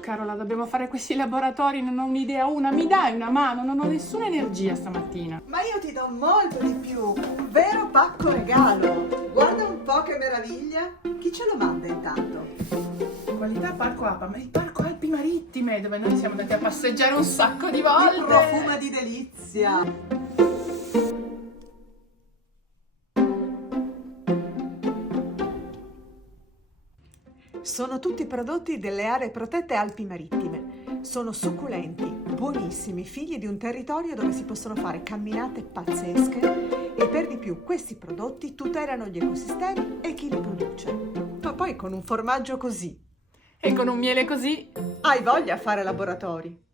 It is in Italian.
Carola, dobbiamo fare questi laboratori, non ho un'idea. Mi dai una mano? Non ho nessuna energia stamattina. Ma io ti do molto di più, un vero pacco regalo. Guarda un po' che meraviglia. Chi ce lo manda intanto? Qualità Parco APA, ma il Parco Alpi Marittime, dove noi siamo andati a passeggiare un sacco di Il volte. profuma di delizia. Sono tutti prodotti delle aree protette Alpi Marittime. Sono succulenti, buonissimi, figli di un territorio dove si possono fare camminate pazzesche e per di più questi prodotti tutelano gli ecosistemi e chi li produce. Ma poi con un formaggio così, E con un miele così. hai voglia a fare laboratori?